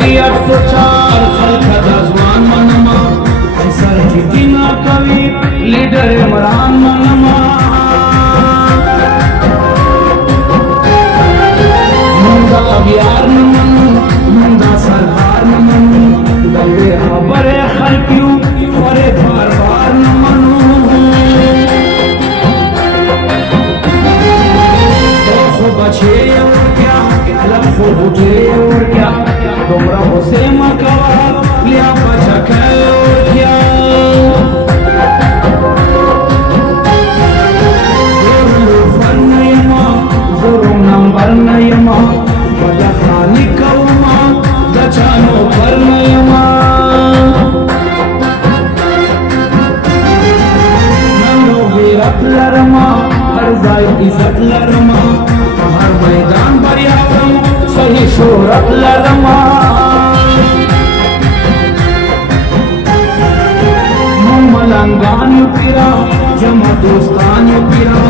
ډیر سوچار خلک د ځوان منما سر کې دینا کوي لیډر عمران منما مونږ د اغیار نه منو مونږ د سرکار نه منو د یوې خبرې خلک یو خورې بار بار نه منو خو بچې یې ورکیا لکه بوټې یې ورکیا دومره غوسې مه کوه بیا بچکه یې ورکیا زور نه یما زور نمبر نه یما بدخاني کوما د چا نوکر نه یما ننګو غیرت لرما هر ځای عزت لرما هر میدان بریا وړم صحیح شهرت لرما مونږ ملنګان یو پیرا جمع دوستان یو پیرا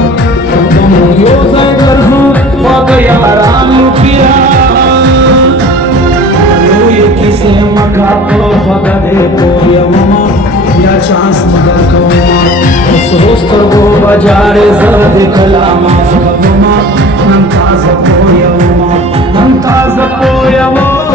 مونږ یو ځای ګرځو خواږه یاران یو پیرا لویې کیسې مه کاکړو خوږه دې پویومه یا چانس مه درکومه په سرو سترګو به جاړې زه دې کله معاف کومه نن تازه پویومه نن تازه پویومه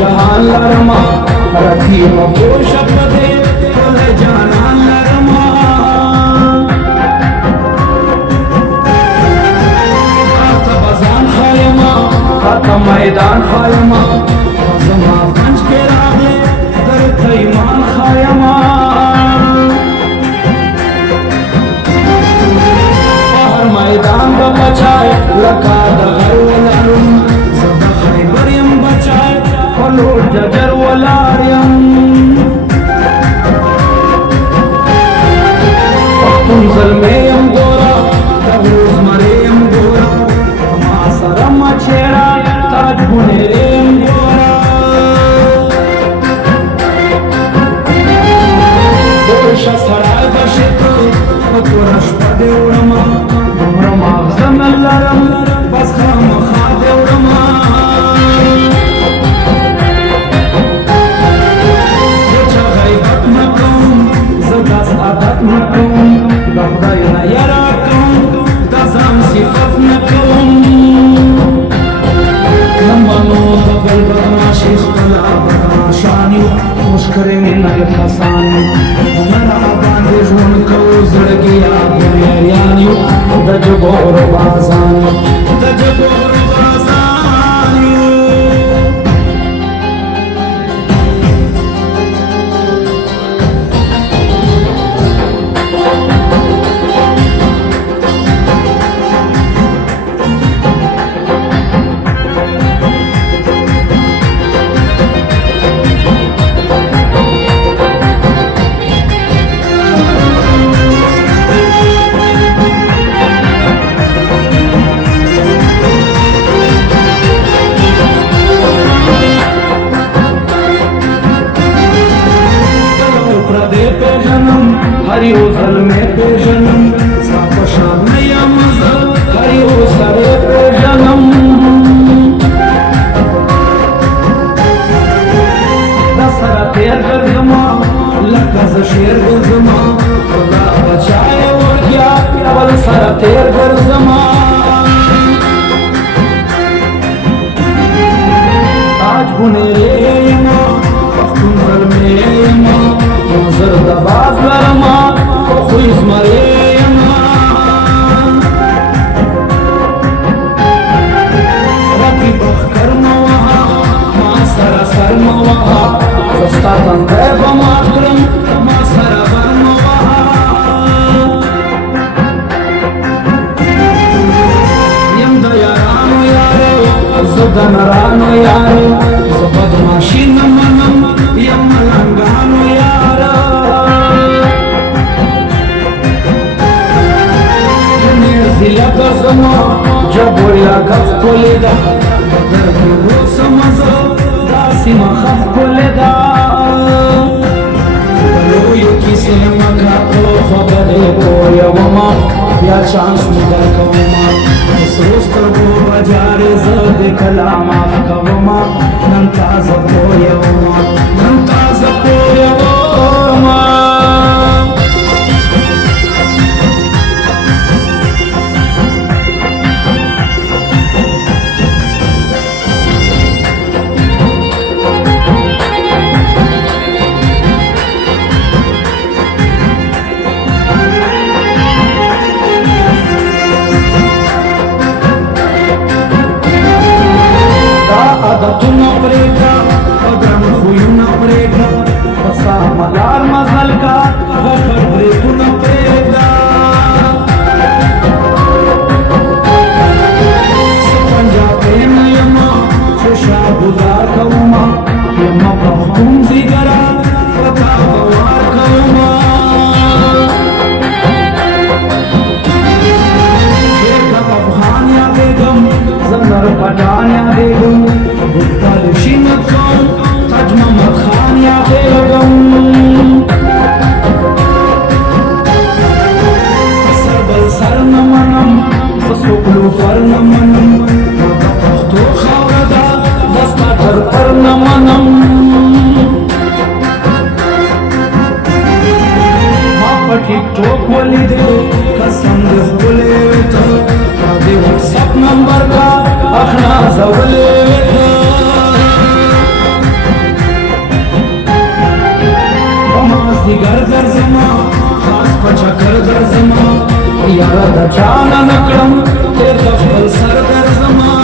جهان لرما رکھیم گوش پدے کل جانان لرما آتا بزان خائما آتا میدان خائما زما گنج کے راگے در تیمان خائما ہر میدان با بچائے لکا دغر ولارم زبا خیبریم بچائے لور ججر ولاریم پختون ظلمیم گورا دغروز مریم گورا ما سرم چیڑا تاج بنیریم گورا دوشا سڑای بشت خطورش پده اوڑما دمرا مغزم اللرم بس خام خاد اوڑما نکوم د خدای نه یاره کوم د ځان صفت نه کوم نه منو د بل بدماشي خپله بدماشان یو مشکرې مې نه خسان یو نه راباندې ژوند کوو زړګیا بریاریان یو د جګورو بازان یو د جګورو بازان یو हर यो जल में पे जन्म सापशान नया मजा हर यो सरे पे जन्म दसरा तेर कर जमा लकज शेर कर जमा खुदा बचाए और क्या अवल सरा तेर कर जमा आज बुनेरे माँ पख्तून जल में माँ नजर दबाज लरमा خویز مریما رکی بخکر موها ما سر سر موها زستا تنده بمات کرم ما سر بر موها یم دا یارانو یارو زدن رانو یارو زبد ماشین منم یم ملنگانو یارو مخبل دا لوی کسی مکا تو خبره کویا وما بیا چانس مدر کوما سروستر بو بجار زد کلام آف کوما نن تازه کویا وما نن تازه کویا وما عادتونه پرېږده بدرنګ خویونه پرېږده پسا ملار مزل کا غفر بریتونه پرېږده زه پنجابی نه یمه چې شاهګزار کومه یمه پښتون ځیګره په تا باور کومه شیخ افغان یادېږم زه نر پټان یادېږم بودال شینت خان تاج محمد خان یادېږم سر بل سر نه منم زه څوک لوفر نه منم د پښتو خاوره ده د ستا تر پر نه منم ما په ټیک ټوک ولیدې قسم دې ښکلې وې ته ما دې وټساپ نمبر کا اخنا زولې وې ته دیگر درځما خاص په چکر درځما یاره د چا نه نکړم تېر د خپل سر درځما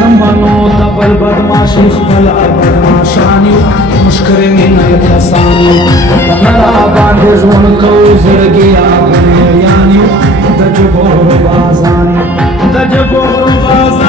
نه منو د بل بدماشي خپله بدماشان یو مشکرې مینه یې کسان یو نه راباندې ژوند کوو زړګیا ګنیریان یو د جګو بازان یو د جګو بازان